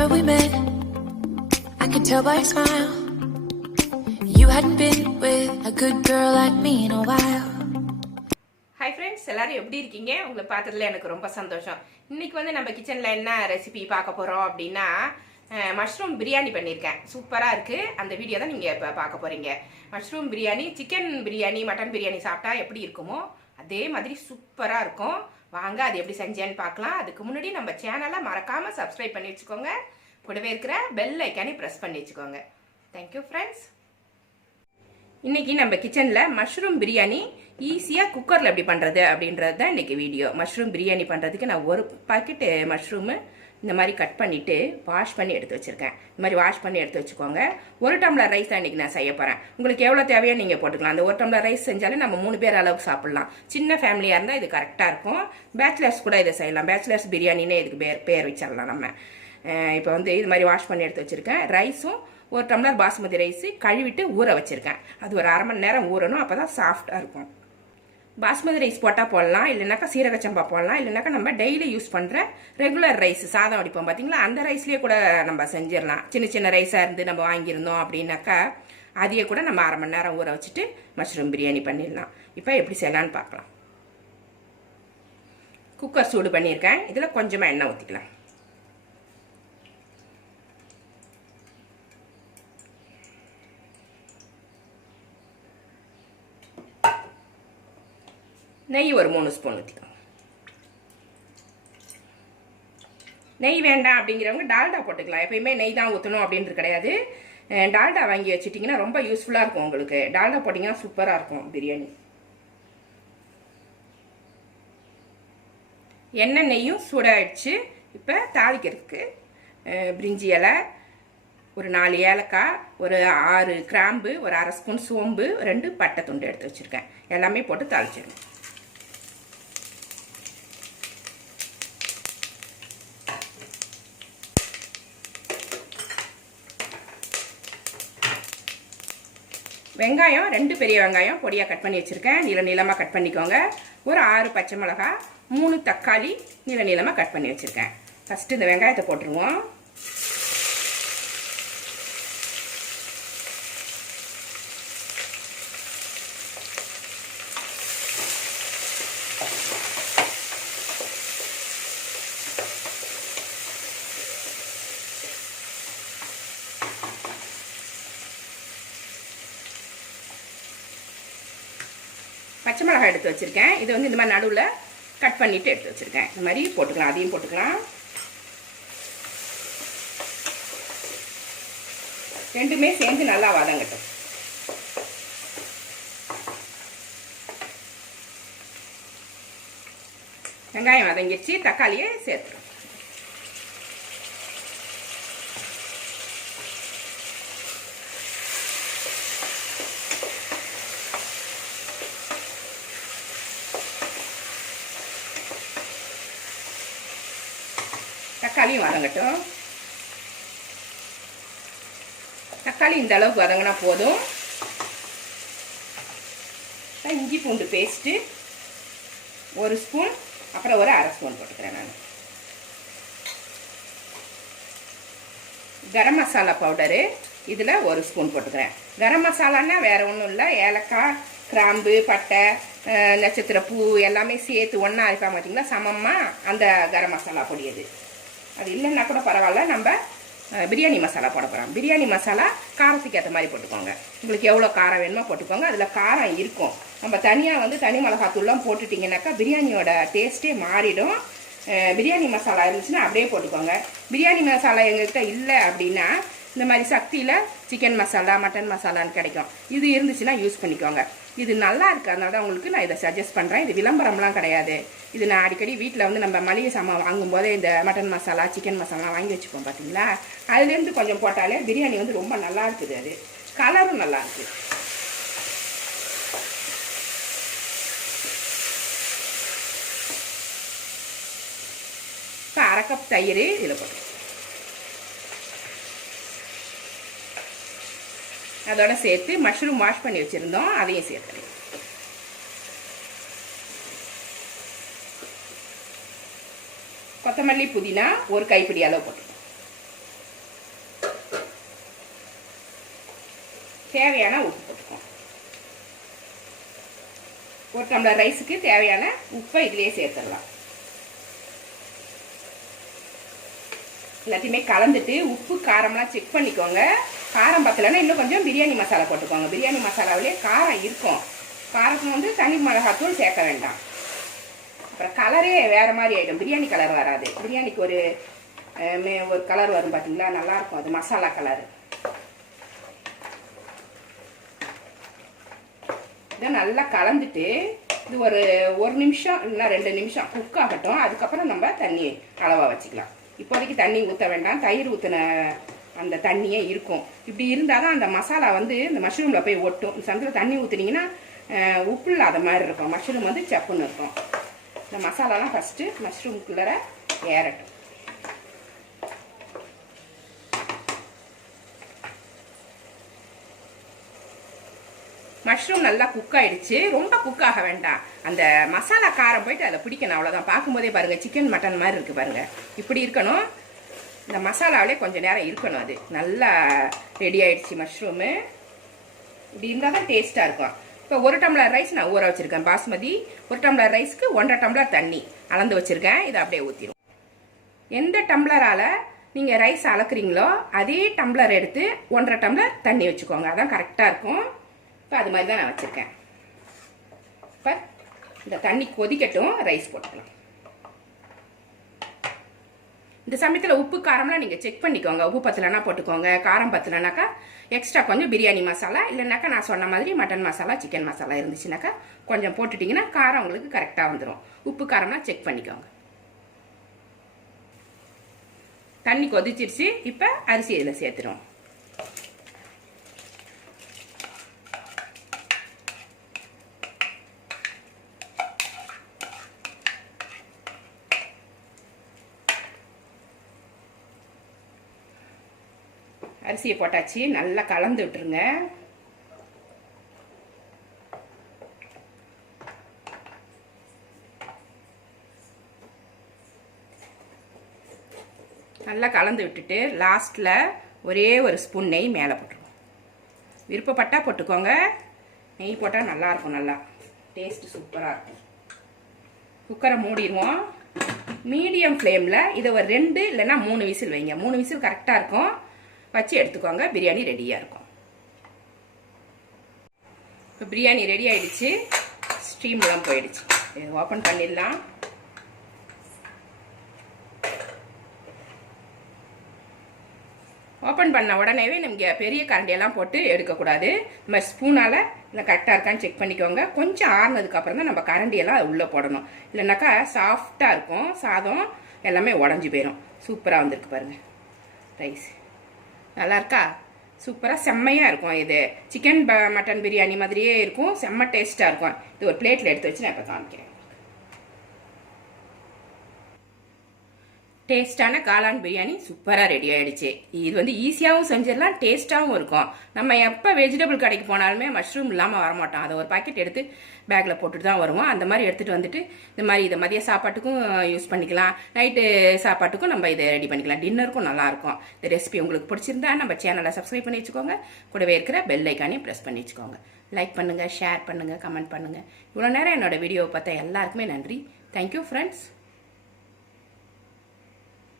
Remember we met? I could tell by your smile. You hadn't been with a good girl like me in a while. Hi friends எல்லாரும் எப்படி இருக்கீங்க உங்களை பார்த்ததுல எனக்கு ரொம்ப சந்தோஷம் இன்றைக்கி வந்து நம்ம கிச்சனில் என்ன ரெசிபி பார்க்க போகிறோம் அப்படின்னா மஷ்ரூம் பிரியாணி பண்ணியிருக்கேன் சூப்பராக இருக்குது அந்த வீடியோ தான் நீங்கள் இப்போ பார்க்க போகிறீங்க mushroom biryani chicken biryani mutton biryani சாப்பிட்டா எப்படி இருக்குமோ அதே மாதிரி சூப்பராக இருக்கும். வாங்க அது எப்படி செஞ்சேன்னு பார்க்கலாம். அதுக்கு முன்னாடி நம்ம சேனலை மறக்காமல் சப்ஸ்கிரைப் பண்ணி வச்சுக்கோங்க. கூடவே இருக்கிற பெல் ஐக்கானே ப்ரெஸ் பண்ணி வச்சுக்கோங்க. தேங்க்யூ ஃப்ரெண்ட்ஸ் இன்றைக்கி நம்ம கிச்சனில் மஷ்ரூம் பிரியாணி ஈஸியாக குக்கரில் எப்படி பண்ணுறது அப்படின்றது தான் இன்னைக்கு வீடியோ மஷ்ரூம் பிரியாணி பண்ணுறதுக்கு நான் ஒரு பாக்கெட்டு மஷ்ரூமு இந்த மாதிரி கட் பண்ணிவிட்டு வாஷ் பண்ணி எடுத்து வச்சுருக்கேன். இந்த மாதிரி வாஷ் பண்ணி எடுத்து வச்சுக்கோங்க. ஒரு டம்ளர் ரைஸ் தான் இன்றைக்கி நான் செய்ய போகிறேன் உங்களுக்கு எவ்வளோ தேவையோ நீங்கள் போட்டுக்கலாம். அந்த ஒரு டம்ளர் ரைஸ் செஞ்சாலே நம்ம மூணு பேர் அளவுக்கு சாப்பிட்லாம். சின்ன ஃபேமிலியாக இருந்தால் இது கரெக்டாக இருக்கும். பேச்சுலர்ஸ் கூட இதை செய்யலாம். பேச்சுலர்ஸ் பிரியாணினே இதுக்கு பேர் பேர் வச்சிடலாம் நம்ம. இப்போ வந்து இது மாதிரி வாஷ் பண்ணி எடுத்து வச்சுருக்கேன். ரைஸும் ஒரு டம்ளர் பாஸ்மதி ரைஸு கழுவிட்டு ஊற வச்சுருக்கேன். அது ஒரு அரை மணி நேரம் ஊறணும். அப்போ தான் சாஃப்டாக இருக்கும். பாஸ்மதி ரைஸ் போட்டால் போடலாம் இல்லைனாக்கா சீரக சம்பா போடலாம் இல்லைனாக்கா நம்ம டெய்லி யூஸ் பண்ணுற ரெகுலர் ரைஸ் சாதம் அடிப்போம் பார்த்தீங்களா அந்த ரைஸ்லேயே கூட நம்ம செஞ்சிடலாம். சின்ன சின்ன ரைஸாக இருந்து நம்ம வாங்கியிருந்தோம் அப்படின்னாக்கா அதையே கூட நம்ம அரை மணி நேரம் ஊற வச்சுட்டு மஷ்ரூம் பிரியாணி பண்ணிடலாம். இப்போ எப்படி செய்யலான்னு பார்க்கலாம். குக்கர் சூடு பண்ணியிருக்கேன். இதில் கொஞ்சமாக எண்ணெய் ஊற்றிக்கலாம் நெய் ஒரு மூணு ஸ்பூன் ஊற்றிக்கோங்க நெய் வேண்டாம் அப்படிங்கிறவங்க டால்டா போட்டுக்கலாம். எப்பயுமே நெய் தான் ஊற்றணும் அப்படின்றது கிடையாது. டால்டா வாங்கி வச்சுட்டிங்கன்னா ரொம்ப யூஸ்ஃபுல்லாக இருக்கும் உங்களுக்கு. டால்டா போட்டிங்கன்னா சூப்பராக இருக்கும் பிரியாணி. எண்ணெய் நெய்யும் சூடாயிடுச்சு. இப்போ தாளிக்கிறதுக்கு பிரிஞ்சி இலை ஒரு நாலு ஏலக்காய் ஒரு ஆறு கிராம்பு ஒரு அரை ஸ்பூன் சோம்பு ரெண்டு பட்டை துண்டு எடுத்து வச்சுருக்கேன். எல்லாமே போட்டு தாளிச்சிடணும். வெங்காயம் ரெண்டு பெரிய வெங்காயம் பொடியாக கட் பண்ணி வச்சுருக்கேன். நீள நீளமாக கட் பண்ணிக்கோங்க. ஒரு ஆறு பச்சை மிளகா மூணு தக்காளி நீள நீளமாக கட் பண்ணி வச்சுருக்கேன். ஃபஸ்ட்டு இந்த வெங்காயத்தை போட்டுருவோம். பச்சை மிளகாய் எடுத்து வச்சுருக்கேன். இது வந்து இந்த மாதிரி நடுவில் கட் பண்ணிவிட்டு எடுத்து வச்சுருக்கேன். இந்த மாதிரி போட்டுக்கலாம். அதையும் போட்டுக்கலாம். ரெண்டுமே சேர்ந்து நல்லா வதங்கட்டும். வெங்காயம் வதங்கிடுச்சு. தக்காளியை சேர்த்துரும் தக்காளி வதங்கட்டும். தக்காளி இந்த அளவுக்கு வதங்கினா போதும். இஞ்சி பூண்டு பேஸ்ட்டு ஒரு ஸ்பூன் அப்புறம் ஒரு அரை ஸ்பூன் போட்டுக்கிறேன் நான். கரம் மசாலா பவுடரு இதில் ஒரு ஸ்பூன் போட்டுக்கிறேன். கரம் மசாலான்னா வேறு ஒன்றும் இல்லை ஏலக்காய் கிராம்பு பட்டை நட்சத்திர பூ எல்லாமே சேர்த்து ஒன்றா இருக்கா பார்த்தீங்களா சமமாக அந்த கரம் மசாலா பொடி அது. அது இல்லைன்னா கூட பரவாயில்ல. நம்ம பிரியாணி மசாலா போட போகிறோம் பிரியாணி மசாலா காரத்துக்கு ஏற்ற மாதிரி போட்டுக்கோங்க. உங்களுக்கு எவ்வளோ காரம் வேணுமோ போட்டுக்கோங்க. அதில் காரம் இருக்கும். நம்ம தனியாக வந்து தனி மிளகாத்தூள்லாம் போட்டுட்டிங்கனாக்கா பிரியாணியோட டேஸ்ட்டே மாறிடும். பிரியாணி மசாலா இருந்துச்சுன்னா அப்படியே போட்டுக்கோங்க. பிரியாணி மசாலா எங்கள்கிட்ட இல்லை அப்படின்னா இந்த மாதிரி சக்தியில் சிக்கன் மசாலா மட்டன் மசாலான்னு கிடைக்கும். இது இருந்துச்சுன்னா யூஸ் பண்ணிக்கோங்க. இது நல்லா இருக்குது அதனால தான் உங்களுக்கு நான் இதை சஜஸ்ட் பண்ணுறேன் இது விளம்பரம்லாம் கிடையாது. இது நான் அடிக்கடி வீட்டில் வந்து நம்ம மளிகை சாமான் வாங்கும்போதே இந்த மட்டன் மசாலா சிக்கன் மசாலா வாங்கி வச்சுப்போம் பார்த்தீங்களா அதுலேருந்து கொஞ்சம் போட்டாலே பிரியாணி வந்து ரொம்ப நல்லா இருக்குது அது. கலரும் நல்லா இருக்குது இப்போ அரை கப் தயிர் இதில் போட்டுருக்கோம் அதோட சேர்த்து மஷ்ரூம் வாஷ் பண்ணி வச்சுருந்தோம். அதையும் சேர்த்துறேன் கொத்தமல்லி புதினா ஒரு கைப்பிடி அளவு போட்டு. தேவையான உப்பு போட்டுக்கோம் ஒரு டம்ளர் ரைஸுக்கு தேவையான உப்பை இதிலே சேர்த்துடலாம். எல்லாத்தையுமே கலந்துட்டு உப்பு காரம்லாம் செக் பண்ணிக்கோங்க. காரம் பத்தலைன்னா இன்னும் கொஞ்சம் பிரியாணி மசாலா போட்டுக்கோங்க. பிரியாணி மசாலாவிலே காரம் இருக்கும். காரத்துக்கு வந்து தனி மிளகாத்தூள் சேர்க்க வேண்டாம். அப்புறம் கலரே வேறு மாதிரி ஆகிடும் பிரியாணி கலர் வராது. பிரியாணிக்கு ஒரு மே- ஒரு கலர் வரும் பார்த்தீங்களா நல்லாயிருக்கும் அது மசாலா கலரு. இதை நல்லா கலந்துட்டு இது ஒரு ஒரு நிமிஷம் இல்லைன்னா ரெண்டு நிமிஷம் குக் ஆகட்டும். அதுக்கப்புறம் நம்ம தண்ணி அளவாக வச்சுக்கலாம். இப்போதைக்கு தண்ணி ஊற்ற வேண்டாம். தயிர் ஊற்றின அந்த தண்ணியே இருக்கும். இப்படி இருந்தால் தான் அந்த மசாலா வந்து இந்த மஷ்ரூமில் போய் ஒட்டும். சந்தில் தண்ணி ஊற்றுனீங்கன்னா உப்பு இல்லாத மாதிரி இருக்கும். மஷ்ரூம் வந்து சப்புன்னு இருக்கும். இந்த மசாலாலாம் ஃபஸ்ட்டு மஷ்ரூம்குள்ளே ஏறட்டும். மஷ்ரூம் நல்லா குக் ஆயிடுச்சு. ரொம்ப குக் ஆக வேண்டாம். அந்த மசாலா காரம் போயிட்டு அதில் பிடிக்கணும். அவ்வளோதான் பார்க்கும்போதே பாருங்க சிக்கன் மட்டன் மாதிரி இருக்குது பாருங்க. இப்படி இருக்கணும். இந்த மசாலாவிலே கொஞ்சம் நேரம் இருக்கணும் அது. நல்லா ரெடி ஆயிடுச்சு மஷ்ரூமு இப்படி இருந்தால் தான் டேஸ்ட்டாக இருக்கும். இப்போ ஒரு டம்ளர் ரைஸ் நான் ஊற வச்சுருக்கேன். பாஸ்மதி ஒரு டம்ளர் ரைஸ்க்கு ஒன்றரை டம்ளர் தண்ணி அளந்து வச்சுருக்கேன். இதை அப்படியே ஊற்றிடும் எந்த டம்ளரால் நீங்கள் ரைஸ் அளக்குறீங்களோ அதே டம்ளர் எடுத்து ஒன்றரை டம்ளர் தண்ணி வச்சுக்கோங்க. அதான் கரெக்டாக இருக்கும். இப்போ அது மாதிரி தான் நான் வச்சுருக்கேன். இப்போ இந்த தண்ணி கொதிக்கட்டும் ரைஸ் போட்டுக்கலாம். இந்த சமயத்தில் உப்பு காரம்லாம் நீங்கள் செக் பண்ணிக்கோங்க. உப்பு பத்தலைனா போட்டுக்கோங்க. காரம் பத்தலைனாக்கா எக்ஸ்ட்ரா கொஞ்சம் பிரியாணி மசாலா இல்லைனாக்கா நான் சொன்ன மாதிரி மட்டன் மசாலா சிக்கன் மசாலா இருந்துச்சுனாக்கா கொஞ்சம் போட்டுட்டிங்கன்னா காரம் உங்களுக்கு கரெக்டாக வந்துடும் உப்பு காரம்லாம் செக் பண்ணிக்கோங்க. தண்ணி கொதிச்சிருச்சு. இப்போ அரிசி இதில் சேர்த்துருவோம் அரிசியை போட்டாச்சு. நல்லா கலந்து விட்டுருங்க. நல்லா கலந்து விட்டுட்டு லாஸ்ட்டில் ஒரே ஒரு ஸ்பூன் நெய் மேலே போட்டுருவோம் விருப்பப்பட்டால் போட்டுக்கோங்க. நெய் போட்டால் நல்லாயிருக்கும் நல்லா. டேஸ்ட்டு சூப்பராக இருக்கும். குக்கரை மூடிடுவோம். மீடியம் ஃப்ளேமில் இதை ஒரு ரெண்டு இல்லைன்னா மூணு விசில் வைங்க. மூணு விசில் கரெக்டாக இருக்கும். வச்சு எடுத்துக்கோங்க. பிரியாணி ரெடியாக இருக்கும். இப்போ பிரியாணி ரெடி ஆகிடுச்சு ஸ்டீம்லாம் போயிடுச்சு. இது ஓப்பன் பண்ணிடலாம். ஓப்பன் பண்ண உடனேவே நமக்கு பெரிய கரண்டியெல்லாம் போட்டு எடுக்கக்கூடாது நம்ம ஸ்பூனால் இல்லை கரெக்டாக இருக்கான்னு செக் பண்ணிக்கோங்க. கொஞ்சம் ஆறுனதுக்கப்புறம் தான் நம்ம கரண்டியெல்லாம் உள்ளே போடணும். இல்லைனாக்கா சாஃப்டாக இருக்கும். சாதம் எல்லாமே உடஞ்சி போயிடும் சூப்பராக வந்திருக்கு பாருங்கள் ரைஸ் நல்லா இருக்கா சூப்பராக செம்மையாக இருக்கும் இது. சிக்கன் மட்டன் பிரியாணி மாதிரியே இருக்கும். செம்ம டேஸ்ட்டாக இருக்கும். இது ஒரு பிளேட்டில் எடுத்து வச்சு நான் இப்போ காமிக்கிறேன். டேஸ்டான காளான் பிரியாணி சூப்பராக ரெடி ஆகிடுச்சு இது வந்து ஈஸியாகவும் செஞ்சிடலாம் டேஸ்ட்டாகவும் இருக்கும். நம்ம எப்போ வெஜிடபிள் கடைக்கு போனாலுமே மஷ்ரூம் இல்லாமல் வரமாட்டோம். அதை ஒரு பாக்கெட் எடுத்து பேக்கில் போட்டுட்டு தான் வருவோம். அந்த மாதிரி எடுத்துகிட்டு வந்துட்டு இந்த மாதிரி இதை மதிய சாப்பாட்டுக்கும் யூஸ் பண்ணிக்கலாம். நைட்டு சாப்பாட்டுக்கும் நம்ம இதை ரெடி பண்ணிக்கலாம். டின்னருக்கும் நல்லாயிருக்கும் இந்த ரெசிபி உங்களுக்கு பிடிச்சிருந்தா நம்ம சேனலை சப்ஸ்கிரைப் பண்ணி வச்சுக்கோங்க. கூடவே இருக்கிற பெல் ஐக்கானையும் ப்ரெஸ் பண்ணி வச்சுக்கோங்க. லைக் பண்ணுங்கள் ஷேர் பண்ணுங்கள் கமெண்ட் பண்ணுங்கள் இவ்வளோ நேரம் என்னோட வீடியோவை பார்த்தா எல்லாருக்குமே நன்றி. Thank you friends